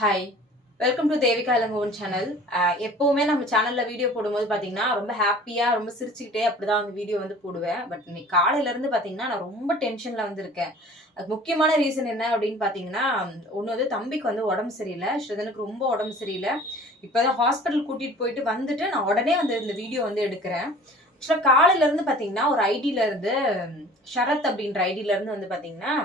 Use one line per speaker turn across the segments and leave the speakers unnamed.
Hi welcome to Devika Ilangovan channel எப்போவுமே நம்ம சேனலில் வீடியோ போடும்போது பார்த்தீங்கன்னா ரொம்ப ஹாப்பியாக ரொம்ப சிரிச்சுக்கிட்டே அப்படி தான் வந்து வீடியோ வந்து போடுவேன். பட் இன்னைக்கு காலையிலேருந்து பார்த்தீங்கன்னா நான் ரொம்ப டென்ஷனில் வந்திருக்கேன் அதுக்கு முக்கியமான ரீசன் என்ன அப்படின்னு பார்த்தீங்கன்னா ஒன்று வந்து தம்பிக்கு வந்து உடம்பு சரியில்லை. ஸ்ரீதனுக்கு ரொம்ப உடம்பு சரியில்லை. இப்போ தான் ஹாஸ்பிட்டல் கூட்டிகிட்டு போயிட்டு வந்துட்டு நான் உடனே வந்து இந்த வீடியோ வந்து எடுக்கிறேன். ஆக்சுவலாக காலையிலேருந்து பார்த்தீங்கன்னா ஒரு ஐடியிலேருந்து ஷரத் அப்படின்ற ஐடியிலேருந்து வந்து பார்த்தீங்கன்னா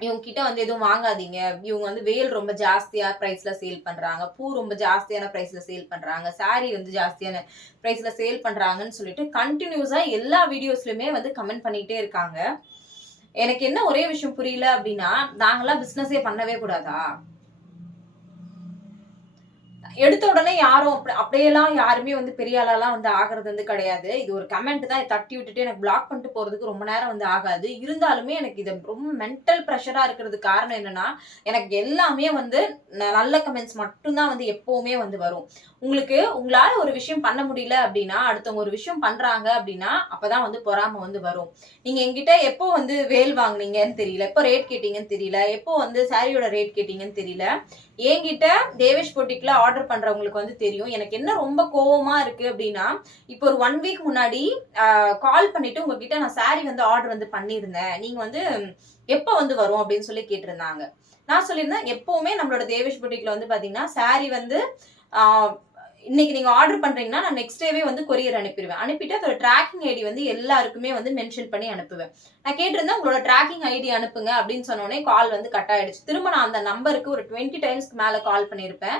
இவங்க கிட்ட வந்து எதுவும் வாங்காதீங்க. இவங்க வந்து வேல் ரொம்ப ஜாஸ்தியா பிரைஸ்ல சேல் பண்றாங்க. பூ ரொம்ப ஜாஸ்தியான பிரைஸ்ல சேல் பண்றாங்க. saree வந்து ஜாஸ்தியான பிரைஸ்ல சேல் பண்றாங்கன்னு சொல்லிட்டு கண்டினியூஸா எல்லா வீடியோஸ்லயுமே வந்து கமெண்ட் பண்ணிட்டே இருக்காங்க. எனக்கு என்ன ஒரே விஷயம் புரியல அப்படின்னா நாங்களாம் பிசினஸே பண்ணவே கூடாதா? எடுத்த உடனே யாரும் அப்படி அப்படியெல்லாம் யாருமே வந்து பெரிய ஆளாலாம் வந்து ஆகிறது வந்து கிடையாது. இது ஒரு கமெண்ட் தான் தட்டி விட்டுட்டு எனக்கு பிளாக் பண்ணிட்டு போறதுக்கு ரொம்ப நேரம் வந்து ஆகாது. இருந்தாலுமே எனக்கு இது ரொம்ப மென்டல் ப்ரெஷரா இருக்கிறதுக்கு காரணம் என்னன்னா எனக்கு எல்லாமே வந்து ந- நல்ல கமெண்ட்ஸ் மட்டும்தான் வந்து எப்பவுமே வந்து வரும். உங்களுக்கு உங்களால ஒரு விஷயம் பண்ண முடியல அப்படின்னா அடுத்தவங்க ஒரு விஷயம் பண்றாங்க அப்படின்னா அப்பதான் வந்து பொறாம வந்து வரும். நீங்க என்கிட்ட எப்போ வந்து வேல் வாங்குனீங்கன்னு தெரியல எப்போ ரேட் கேட்டீங்கன்னு தெரியல எப்போ வந்து சாரியோட ரேட் கேட்டீங்கன்னு தெரியல என்கிட்ட தேவேஷ் போட்டிக்குள்ள ஆர்டர் ஆர்டர் பண்றவங்களுக்கு வந்து தெரியும். எனக்கு என்ன ரொம்ப கோவமா இருக்கு அப்படின்னா இப்போ ஒரு ஒன் வீக் முன்னாடி கால் பண்ணிட்டு உங்ககிட்ட நான் சாரி வந்து ஆர்டர் வந்து பண்ணியிருந்தேன். நீங்க வந்து எப்போ வந்து வரும் அப்படின்னு சொல்லி கேட்டிருந்தாங்க. நான் சொல்லியிருந்தேன் எப்பவுமே நம்மளோட தேவேஷ் புட்டிக்ல வந்து பாத்தீங்கன்னா சாரி வந்து இன்னைக்கு நீங்க ஆர்டர் பண்றீங்கன்னா நான் நெக்ஸ்ட் டேவே வந்து கொரியர் அனுப்பிடுவேன். அனுப்பிட்டு அதோட ட்ராக்கிங் ஐடி வந்து எல்லாருக்குமே வந்து மென்ஷன் பண்ணி அனுப்புவேன். நான் கேட்டிருந்தேன் உங்களோட ட்ராக்கிங் ஐடி அனுப்புங்க அப்படின்னு சொன்னோடனே கால் வந்து கட் ஆயிடுச்சு. திரும்ப நான் அந்த நம்பருக்கு ஒரு டுவெண்ட்டி டைம்ஸ்க்கு மேல கால் பண்ணியிருப்பேன்.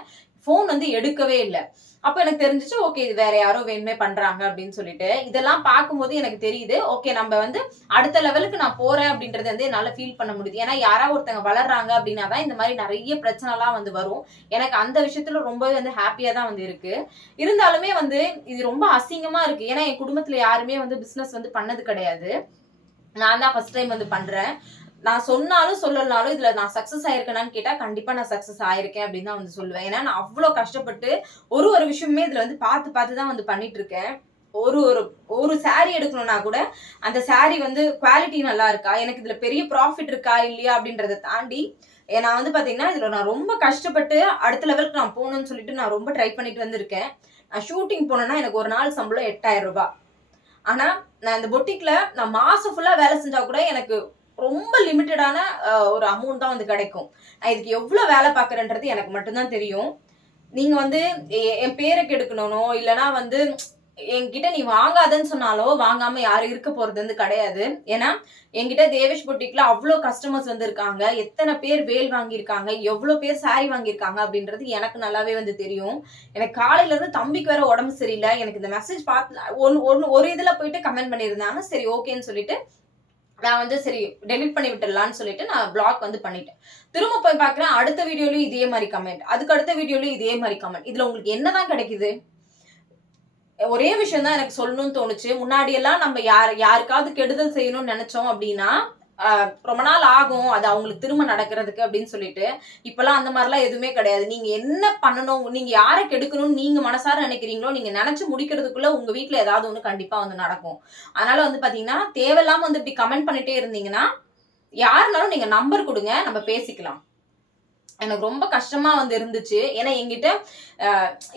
ஃபோன் வந்து எடுக்கவே இல்லை. அப்போ எனக்கு தெரிஞ்சிச்சு ஓகே இது வேற யாரோ வேணுமே பண்றாங்க அப்படின்னு சொல்லிட்டு இதெல்லாம் பார்க்கும்போது எனக்கு தெரியுது ஓகே நம்ம வந்து அடுத்த லெவலுக்கு நான் போறேன் அப்படின்றது வந்து என்னால ஃபீல் பண்ண முடியுது. ஏன்னா யாராவது ஒருத்தங்க வளர்றாங்க அப்படின்னா தான் இந்த மாதிரி நிறைய பிரச்சனைலாம் வந்து வரும். எனக்கு அந்த விஷயத்துல ரொம்பவே வந்து ஹாப்பியா தான் வந்து இருக்கு. இருந்தாலுமே வந்து இது ரொம்ப அசிங்கமா இருக்கு. ஏன்னா என் குடும்பத்துல யாருமே வந்து பிசினஸ் வந்து பண்ணது கிடையாது. நான் தான் ஃபர்ஸ்ட் டைம் வந்து பண்றேன். நான் சொன்னாலும் சொல்லலனாலும் இதுல நான் சக்சஸ் ஆயிருக்கேனான்னு கேட்டா கண்டிப்பா நான் சக்சஸ் ஆயிருக்கேன் அப்படின்னு தான் வந்து சொல்லுவேன். ஏன்னா நான் அவ்வளோ கஷ்டப்பட்டு ஒரு ஒரு விஷயமே இதுல வந்து பார்த்து பார்த்து தான் வந்து பண்ணிட்டு இருக்கேன் ஒரு ஒரு ஒரு saree எடுக்கணும்னா கூட அந்த saree வந்து குவாலிட்டி நல்லா இருக்கா? எனக்கு இதுல பெரிய ப்ராஃபிட் இருக்கா? இல்லையா? அப்படின்றத தாண்டி நான் வந்து பாத்தீங்கன்னா இதுல நான் ரொம்ப கஷ்டப்பட்டு அடுத்த லெவலுக்கு நான் போகணும்னு சொல்லிட்டு நான் ரொம்ப ட்ரை பண்ணிட்டு வந்திருக்கேன். நான் ஷூட்டிங் போனேன்னா எனக்கு ஒரு நாள் சம்பளம் எட்டாயிரம் ரூபாய். ஆனா நான் இந்த பொட்டிக்ல நான் மாசம் ஃபுல்லா வேலை செஞ்சா கூட எனக்கு ரொம்ப லிமிட்டடான ஒரு அமௌண்ட் தான் வந்து கிடைக்கும். நான் இதுக்கு எவ்வளோ வேலை பார்க்குறேன்றது எனக்கு மட்டும்தான் தெரியும். நீங்கள் வந்து எ- என் பேரை கெடுக்கணும்னோ இல்லைனா வந்து என்கிட்ட நீ வாங்காதன்னு சொன்னாலோ வாங்காம யாரும் இருக்க போறது வந்து கிடையாது. ஏன்னா என்கிட்ட தேவேஷ் பொட்டிக்ல அவ்வளோ கஸ்டமர்ஸ் வந்து இருக்காங்க. எத்தனை பேர் வேல் வாங்கியிருக்காங்க எவ்வளோ பேர் சாரி வாங்கியிருக்காங்க அப்படின்றது எனக்கு நல்லாவே வந்து தெரியும். எனக்கு காலையில இருந்து தம்பிக்கு வேற உடம்பு சரியில்லை. எனக்கு இந்த மெசேஜ் பார்த்து ஒன்னு ஒன்று ஒரு இதுல போயிட்டு கமெண்ட் பண்ணியிருந்தாங்க. சரி ஓகேன்னு சொல்லிட்டு நான் வந்து சரி டெலிட் பண்ணி விட்டுடலாம்னு சொல்லிட்டு நான் பிளாக் வந்து பண்ணிட்டேன். திரும்ப போய் பார்க்குறேன் அடுத்த வீடியோலையும் இதே மாதிரி கமெண்ட் அதுக்கு அடுத்த வீடியோலையும் இதே மாதிரி கமெண்ட் இதில் உங்களுக்கு என்னதான் கிடைக்குது? ஒரே விஷயம் தான் எனக்கு சொல்லணும்னு தோணுச்சு. முன்னாடி எல்லாம் நம்ம யார் யாருக்காவது கெடுதல் செய்யணும்னு நினைச்சோம் அப்படின்னா ரொம்ப நாள் ஆகும். அது அவங்களுக்கு திரும்ப நடக்கிறதுக்கு அப்படின்னு சொல்லிட்டு இப்பெல்லாம் அந்த மாதிரிலாம் எதுவுமே கிடையாது. நீங்க என்ன பண்ணணும் நீங்க யாரை கெடுக்கணும்னு நீங்க மனசார நினைக்கிறீங்களோ நீங்க நினைச்சு முடிக்கிறதுக்குள்ள உங்க வீட்டுல ஏதாவது ஒண்ணு கண்டிப்பா வந்து நடக்கும். அதனால வந்து பாத்தீங்கன்னா தேவையில்லாம வந்து இப்படி கமெண்ட் பண்ணிட்டே இருந்தீங்கன்னா யாருனாலும் நீங்க நம்பர் கொடுங்க நம்ம பேசிக்கலாம். எனக்கு ரொம்ப கஷ்டமா வந்து இருந்துச்சு. ஏன்னா என்கிட்ட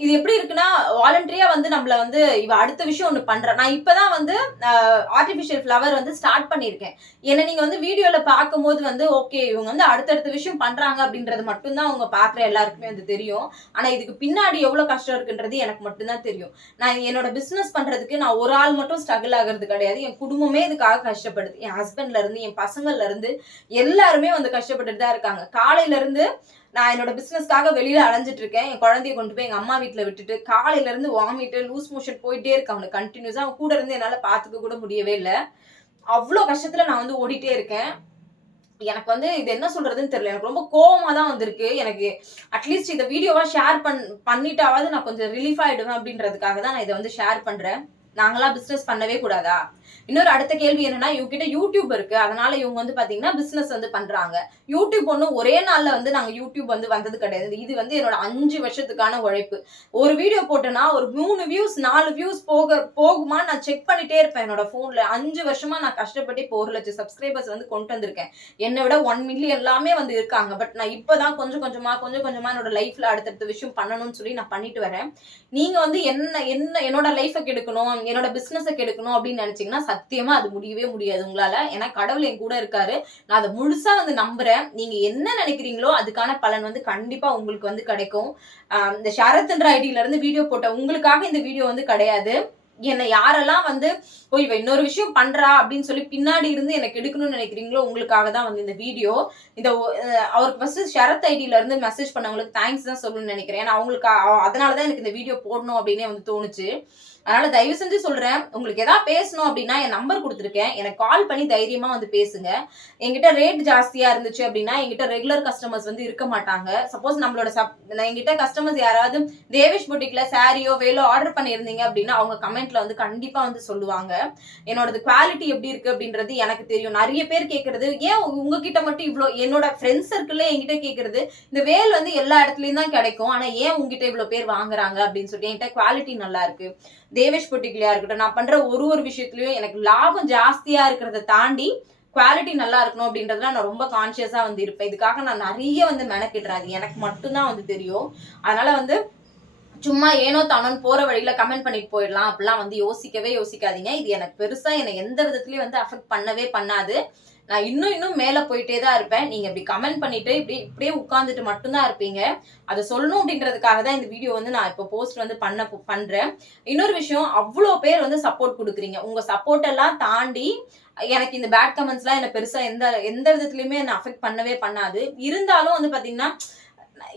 இது எப்படி இருக்குன்னா வாலண்டரியா வந்து நம்மள வந்து இவ அடுத்த விஷயம் ஒன்று பண்றேன் நான் இப்பதான் வந்து ஆர்டிஃபிஷியல் ஃப்ளவர் வந்து ஸ்டார்ட் பண்ணியிருக்கேன் ஏன்னா நீங்க வந்து வீடியோல பார்க்கும்போது வந்து ஓகே இவங்க வந்து அடுத்தடுத்த விஷயம் பண்றாங்க அப்படின்றது மட்டும்தான் அவங்க பார்க்குற எல்லாருக்குமே வந்து தெரியும். ஆனா இதுக்கு பின்னாடி எவ்வளவு கஷ்டம் இருக்குன்றது எனக்கு மட்டும்தான் தெரியும். நான் என்னோட பிசினஸ் பண்றதுக்கு நான் ஒரு ஆள் மட்டும் ஸ்ட்ரகிள் ஆகுறது கிடையாது. என் குடும்பமே இதுக்காக கஷ்டப்படுது. என் ஹஸ்பண்ட்ல இருந்து என் பசங்கள்ல இருந்து எல்லாருமே வந்து கஷ்டப்பட்டுட்டு தான் இருக்காங்க. காலையில இருந்து நான் என்னோட பிசினஸ்க்காக வெளியில அலைஞ்சிட்டு இருக்கேன் என் குழந்தைய கொண்டு போய் எங்க அம்மா வீட்டுல விட்டுட்டு காலையில இருந்து வாமிட்டு லூஸ் மோஷன் போயிட்டே இருக்கு அவனுக்கு கண்டினியூஸா அவன் கூட இருந்து என்னால பாத்துக்க கூட முடியவே இல்லை. அவ்வளோ கஷ்டத்துல நான் வந்து ஓடிட்டே இருக்கேன். எனக்கு வந்து இது என்ன சொல்றதுன்னு தெரியல. எனக்கு ரொம்ப கோவமா தான் வந்திருக்கு. எனக்கு அட்லீஸ்ட் இந்த வீடியோவா ஷேர் பண் பண்ணிட்டாவது நான் கொஞ்சம் ரிலீஃப் ஆயிடுவேன் அப்படின்றதுக்காக தான் நான் இதை வந்து ஷேர் பண்றேன். நாங்களாம் பிசினஸ் பண்ணவே கூடாதா? இன்னொரு அடுத்த கேள்வி என்னன்னா இவங்கிட்ட யூடியூப் இருக்கு. அதனால இவங்க வந்து பாத்தீங்கன்னா பிசினஸ் வந்து பண்றாங்க. யூடியூப் ஒன்றும் ஒரே நாள்ல வந்து நாங்க யூடியூப் வந்து வந்தது கிடையாது. இது வந்து என்னோட அஞ்சு வருஷத்துக்கான உழைப்பு. ஒரு வீடியோ போட்டேன்னா ஒரு மூணு வியூஸ் நாலு வியூஸ் போக போகுமா நான் செக் பண்ணிட்டே இருப்பேன் என்னோட போன்ல அஞ்சு வருஷமா நான் கஷ்டப்பட்டு இப்போ ஒரு லட்சம் சப்ஸ்கிரைபர்ஸ் வந்து கொண்டு வந்திருக்கேன். என்னை விட ஒன் மில்லியன் எல்லாமே வந்து இருக்காங்க. பட் நான் இப்பதான் கொஞ்சம் கொஞ்சமா கொஞ்சம் கொஞ்சமா என்னோட லைஃப்ல அடுத்தடுத்த விஷயம் பண்ணணும்னு சொல்லி நான் பண்ணிட்டு வரேன். நீங்க வந்து என்ன என்ன என்னோட லைஃபை கெடுக்கணும் என்னோட பிஸ்னஸை கெடுக்கணும் அப்படின்னு நினைச்சீங்கன்னா சத்தியமா அது முடியவே முடியாது உங்களால. ஏன்னா கடவுள் என் கூட இருக்காரு. நான் அதை முழுசா வந்து நம்புறேன். நீங்க என்ன நினைக்கிறீங்களோ அதுக்கான பலன் வந்து கண்டிப்பா உங்களுக்கு வந்து கிடைக்கும். இந்த ஷரத்ன்ற ஐடியில இருந்து வீடியோ போட்ட உங்களுக்காக இந்த வீடியோ வந்து கிடையாது. என்னை யாரெல்லாம் வந்து ஓ இவ இன்னொரு விஷயம் பண்றா அப்படின்னு சொல்லி பின்னாடி இருந்து எனக்கு எடுக்கணும்னு நினைக்கிறீங்களோ உங்களுக்காக தான் வந்து இந்த வீடியோ. இந்த அவருக்கு ஃபர்ஸ்ட் ஷரத் ஐடியில இருந்து மெசேஜ் பண்ணவங்களுக்கு தேங்க்ஸ் தான் சொல்லணும்னு நினைக்கிறேன். ஏன்னா அவங்களுக்கு அதனால தான் எனக்கு இந்த வீடியோ போடணும் அப்படின்னே வந்து தோணுச்சு. அதனால தயவு செஞ்சு சொல்றேன் உங்களுக்கு எதாவது பேசணும் அப்படின்னா என் நம்பர் கொடுத்துருக்கேன். எனக்கு கால் பண்ணி தைரியமா வந்து பேசுங்க. என்கிட்ட ரேட் ஜாஸ்தியா இருந்துச்சு அப்படின்னா என்கிட்ட ரெகுலர் கஸ்டமர்ஸ் வந்து இருக்க மாட்டாங்க. சப்போஸ் நம்மளோட சப் நான் என்கிட்ட கஸ்டமர்ஸ் யாராவது தேவேஷ் புட்டிக்ல சாரியோ வேலோ ஆர்டர் பண்ணியிருந்தீங்க அப்படின்னா அவங்க கமெண்ட் கமெண்ட்ல வந்து கண்டிப்பா வந்து சொல்லுவாங்க. என்னோடது குவாலிட்டி எப்படி இருக்கு அப்படின்றது எனக்கு தெரியும். நிறைய பேர் கேட்கறது ஏன் உங்ககிட்ட மட்டும் இவ்வளோ என்னோட ஃப்ரெண்ட்ஸ் சர்க்கிள்ல என்கிட்ட கேட்கறது இந்த வேல் வந்து எல்லா இடத்துலயும் தான் கிடைக்கும். ஆனா ஏன் உங்ககிட்ட இவ்வளவு பேர் வாங்குறாங்க? அப்படின்னு சொல்லிட்டு என்கிட்ட குவாலிட்டி நல்லா இருக்கு. தேவேஷ் பொட்டிக்லயா இருக்கட்டும் நான் பண்ற ஒரு ஒரு விஷயத்துலயும் எனக்கு லாபம் ஜாஸ்தியா இருக்கிறத தாண்டி குவாலிட்டி நல்லா இருக்கணும் அப்படின்றதுல நான் ரொம்ப கான்சியஸா வந்து இருப்பேன். இதுக்காக நான் நிறைய வந்து மெனக்கிடுறேன் அது எனக்கு மட்டும்தான் வந்து தெரியும். அதனால வந்து சும்மா ஏனோ தானோன்னு போற வழியில கமெண்ட் பண்ணிட்டு போயிடலாம். அப்படிலாம் வந்து யோசிக்கவே யோசிக்காதீங்க. இது எனக்கு பெருசா என்னை எந்த விதத்துலயும் வந்து அஃபெக்ட் பண்ணவே பண்ணாது. நான் இன்னும் இன்னும் மேல போயிட்டே தான் இருப்பேன். நீங்க இப்படி கமெண்ட் பண்ணிட்டு இப்படி இப்படியே உட்கார்ந்துட்டு மட்டும்தான் இருப்பீங்க. அதை சொல்லணும் அப்படின்றதுக்காக தான் இந்த வீடியோ வந்து நான் இப்போ போஸ்ட் வந்து பண்ண பண்றேன். இன்னொரு விஷயம் அவ்வளோ பேர் வந்து சப்போர்ட் கொடுக்குறீங்க. உங்க சப்போர்ட் எல்லாம் தாண்டி எனக்கு இந்த பேட் கமெண்ட்ஸ்லாம் என்ன பெருசா எந்த எந்த விதத்துலயுமே என்ன அஃபெக்ட் பண்ணவே பண்ணாது. இருந்தாலும் வந்து பாத்தீங்கன்னா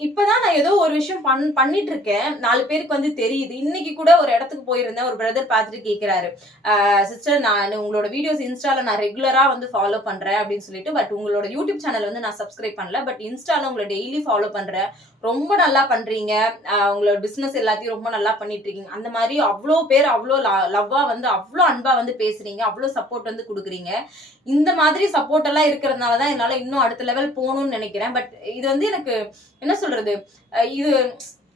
இப்பதான் நான் ஏதோ ஒரு விஷயம் பண் பண்ணிட்டு இருக்கேன் நாலு பேருக்கு வந்து தெரியுது. இன்னைக்கு கூட ஒரு இடத்துக்கு போயிருந்தேன். ஒரு பிரதர் பார்த்துட்டு கேட்கிறாரு சிஸ்டர் நான் உங்களோட வீடியோஸ் இன்ஸ்டால நான் ரெகுலரா வந்து ஃபாலோ பண்றேன் அப்படின்னு சொல்லிட்டு. பட் உங்களோட யூடியூப் சேனல் வந்து நான் சப்ஸ்கிரைப் பண்ணல. பட் இன்ஸ்டால உங்களை டெய்லி ஃபாலோ பண்றேன். ரொம்ப நல்லா பண்றீங்க. உங்களோட பிசினஸ் எல்லாத்தையும் ரொம்ப நல்லா பண்ணிட்டு இருக்கீங்க அந்த மாதிரி அவ்வளோ பேர் அவ்வளோ லவ்வா வந்து அவ்வளோ அன்பா வந்து பேசுறீங்க. அவ்வளோ சப்போர்ட் வந்து கொடுக்குறீங்க. இந்த மாதிரி சப்போர்ட் எல்லாம் இருக்கிறதுனால தான் என்னால் இன்னும் அடுத்த லெவல் போகணும்னு நினைக்கிறேன். பட் இது வந்து எனக்கு என்ன சொல்றது? இது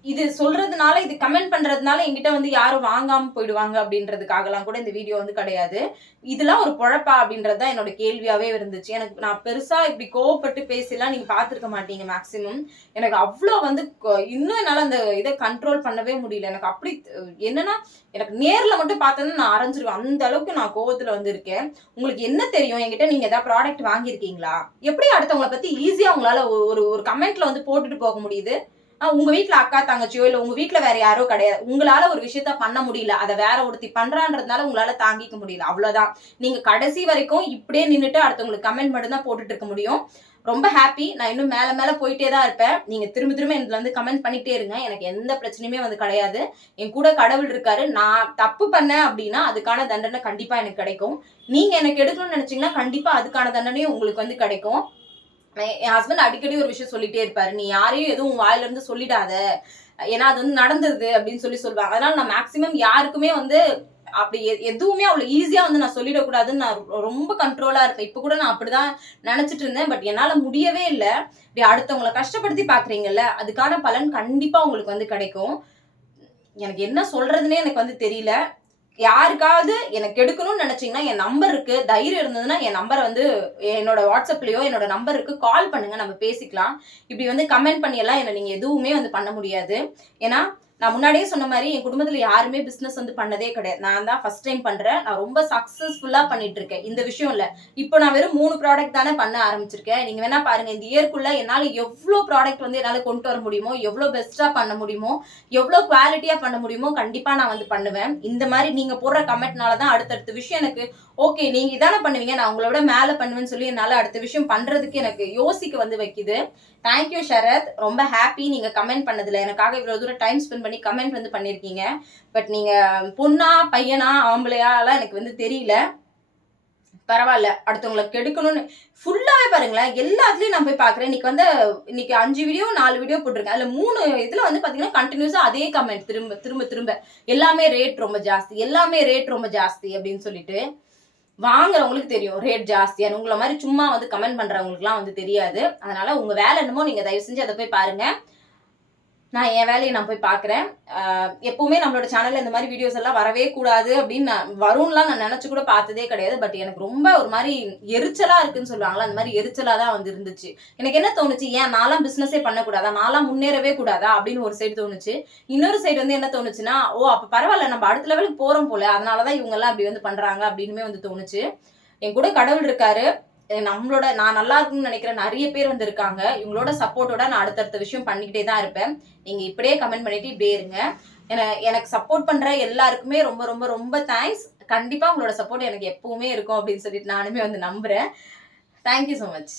இது சொல்றதுனால இது கமெண்ட் பண்றதுனால எங்கிட்ட வந்து யாரும் வாங்காம போயிடுவாங்க அப்படின்றதுக்காகலாம் கூட இந்த வீடியோ வந்து கிடையாது. இதெல்லாம் ஒரு பொழப்பா அப்படின்றது தான் என்னோட கேள்வியாவே இருந்துச்சு. எனக்கு நான் பெருசா இப்படி கோவப்பட்டு பேசிலாம் நீங்க பார்த்திருக்க மாட்டீங்க மேக்சிமம் எனக்கு அவ்வளோ வந்து இன்னும் என்னால அந்த இதை கண்ட்ரோல் பண்ணவே முடியல. எனக்கு அப்படி என்னன்னா எனக்கு நேர்ல மட்டும் பார்த்தேன்னா நான் அரைஞ்சிருவேன். அந்த அளவுக்கு நான் கோவத்துல வந்து இருக்கேன். உங்களுக்கு என்ன தெரியும்? என்கிட்ட நீங்க ஏதாவது ப்ராடக்ட் வாங்கியிருக்கீங்களா? எப்படி அடுத்தவங்களை பத்தி ஈஸியா உங்களால ஒரு- ஒரு கமெண்ட்ல வந்து போட்டுட்டு போக முடியுது? உங்க வீட்டுல அக்கா தங்கச்சியோ இல்ல உங்க வீட்டுல வேற யாரோ கிடையாது. உங்களால ஒரு விஷயத்த பண்ண முடியல. அதை வேற ஒருத்தி பண்றான்றதுனால உங்களால தாங்கிக்க முடியல. அவ்வளவுதான். நீங்க கடைசி வரைக்கும் இப்படியே நின்னுட்டு அடுத்தவங்களுக்கு கமெண்ட் மட்டும் தான் போட்டுட்டு இருக்க முடியும். ரொம்ப ஹாப்பி நான் இன்னும் மேல மேல போயிட்டே தான் இருப்பேன். நீங்க திரும்ப திரும்ப இதுல வந்து கமெண்ட் பண்ணிட்டே இருங்க. எனக்கு எந்த பிரச்சனையுமே வந்து கிடையாது. என் கூட கடவுள் இருக்காரு. நான் தப்பு பண்ணேன் அப்படின்னா அதுக்கான தண்டனை கண்டிப்பா எனக்கு கிடைக்கும். நீங்க எனக்கு எடுக்கணும்னு நினைச்சீங்கன்னா கண்டிப்பா அதுக்கான தண்டனையும் உங்களுக்கு வந்து கிடைக்கும். என் ஹஸ்பண்ட் அடிக்கடி ஒரு விஷயம் சொல்லிட்டே இருப்பாரு. நீ யாரையும் எதுவும் வாயிலிருந்து வாயில இருந்து சொல்லிடாத. ஏன்னா அது வந்து நடந்தது அப்படின்னு சொல்லி சொல்லுவாங்க. அதனால நான் மேக்சிமம் யாருக்குமே வந்து அப்படி எ- எதுவுமே அவ்வளவு ஈஸியா வந்து நான் சொல்லிடக்கூடாதுன்னு நான் ரொம்ப கண்ட்ரோலா இருப்பேன். இப்ப கூட நான் அப்படிதான் நினைச்சிட்டு இருந்தேன். பட் என்னால முடியவே இல்லை. இப்படி அடுத்தவங்களை கஷ்டப்படுத்தி பாக்குறீங்கல்ல அதுக்கான பலன் கண்டிப்பா உங்களுக்கு வந்து கிடைக்கும். எனக்கு என்ன சொல்றதுன்னே எனக்கு வந்து தெரியல. யாருக்காவது எனக்கு எடுக்கணும்னு நினைச்சீங்கன்னா என் நம்பர் இருக்கு தைரியம் இருந்ததுன்னா என் நம்பரை வந்து என்னோட வாட்ஸ்அப்லயோ என்னோட நம்பருக்கு கால் பண்ணுங்க நம்ம பேசிக்கலாம். இப்படி வந்து கமெண்ட் பண்ணி எல்லாம் என்ன நீங்க எதுவுமே வந்து பண்ண முடியாது. ஏன்னா நான் முன்னாடியே சொன்ன மாதிரி என் குடும்பத்துல யாருமே பிசினஸ் வந்து பண்ணதே கிடையாது. நான் தான் ஃபர்ஸ்ட் டைம் பண்றேன். நான் ரொம்ப சக்சஸ்ஃபுல்லா பண்ணிட்டு இருக்கேன். இந்த விஷயம் இல்ல. இப்போ நான் வெறும் மூணு ப்ராடக்ட் தானே பண்ண ஆரம்பிச்சிருக்கேன். நீங்க வேணா பாருங்க இந்த இயர்க்குள்ள என்னால எவ்வளவு ப்ராடக்ட் வந்து என்னால கொண்டு வர முடியுமோ எவ்வளவு பெஸ்டா பண்ண முடியுமோ எவ்வளவு குவாலிட்டியா பண்ண முடியுமோ கண்டிப்பா நான் வந்து பண்ணுவேன். இந்த மாதிரி நீங்க போடுற கமெண்ட்னால தான் அடுத்தடுத்த விஷயம் எனக்கு ஓகே நீங்க இதான பண்ணுவீங்க நான் உங்களோட மேலே மேல பண்ணுவேன்னு சொல்லி என்னால அடுத்த விஷயம் பண்றதுக்கு எனக்கு யோசிக்க வந்து வைக்குது. தேங்க்யூ ஷரத் ரொம்ப ஹாப்பி நீங்க கமெண்ட் பண்ணதுல. எனக்காக இவ்வளவு தூரம் டைம் ஸ்பெண்ட் பண்ணி கமெண்ட் வந்து பண்ணியிருக்கீங்க பட் நீங்கள் பொண்ணா பையனா ஆம்பளையாலாம் எனக்கு வந்து தெரியல. பரவாயில்ல அடுத்தவங்களை கெடுக்கணும்னு. ஃபுல்லாகவே பாருங்களேன் எல்லாத்துலேயும் நான் போய் பார்க்குறேன் இன்னைக்கு வந்து இன்னைக்கு அஞ்சு வீடியோ நாலு வீடியோ போட்டிருக்கேன். அதில் மூணு இதில் வந்து பார்த்தீங்கன்னா கண்டினியூஸாக அதே கமெண்ட் திரும்ப திரும்ப திரும்ப. எல்லாமே ரேட் ரொம்ப ஜாஸ்தி. எல்லாமே ரேட் ரொம்ப ஜாஸ்தி அப்படின்னு சொல்லிட்டு வாங்குறவங்களுக்கு தெரியும். ரேட் ஜாஸ்தியாக உங்களை மாதிரி சும்மா வந்து கமெண்ட் பண்ணுறவங்களுக்குலாம் வந்து தெரியாது. அதனால உங்கள் வேலை என்னமோ நீங்கள் தயவு செஞ்சு அதை போய் பாருங்கள் நான் என் வேலையை நான் போய் பார்க்குறேன் எப்பவுமே நம்மளோட சேனலில் இந்த மாதிரி வீடியோஸ் எல்லாம் வரவே கூடாது அப்படின்னு நான் வரும்லாம் நான் நினச்சி கூட பார்த்ததே கிடையாது. பட் எனக்கு ரொம்ப ஒரு மாதிரி எரிச்சலாக இருக்குன்னு சொல்லுவாங்களா அந்த மாதிரி எரிச்சலாக தான் வந்து இருந்துச்சு. எனக்கு என்ன தோணுச்சு? ஏன் நான்லாம் பிஸ்னஸே பண்ணக்கூடாதா? நான்லாம் முன்னேறவே கூடாதா? அப்படின்னு ஒரு சைடு தோணுச்சு. இன்னொரு சைடு வந்து என்ன தோணுச்சுன்னா ஓ அப்போ பரவாயில்ல நம்ம அடுத்த லெவலுக்கு போகிறோம் போல. அதனால தான் இவங்கெல்லாம் அப்படி வந்து பண்ணுறாங்க அப்படின்னுமே வந்து தோணுச்சு. என் கூட கடவுள் இருக்காரு. நம்மளோட நான் நல்லா இருக்கும்னு நினைக்கிற நிறைய பேர் வந்து இருக்காங்க இவங்களோட சப்போர்ட்டோட நான் அடுத்தடுத்த விஷயம் பண்ணிக்கிட்டே தான் இருப்பேன். நீங்க இப்படியே கமெண்ட் பண்ணிட்டு இப்படியே இருங்க. எனக்கு சப்போர்ட் பண்ற எல்லாருக்குமே ரொம்ப ரொம்ப ரொம்ப தேங்க்ஸ் கண்டிப்பா உங்களோட சப்போர்ட் எனக்கு எப்பவுமே இருக்கும் அப்படின்னு சொல்லிட்டு நானுமே வந்து நம்புறேன். Thank you so much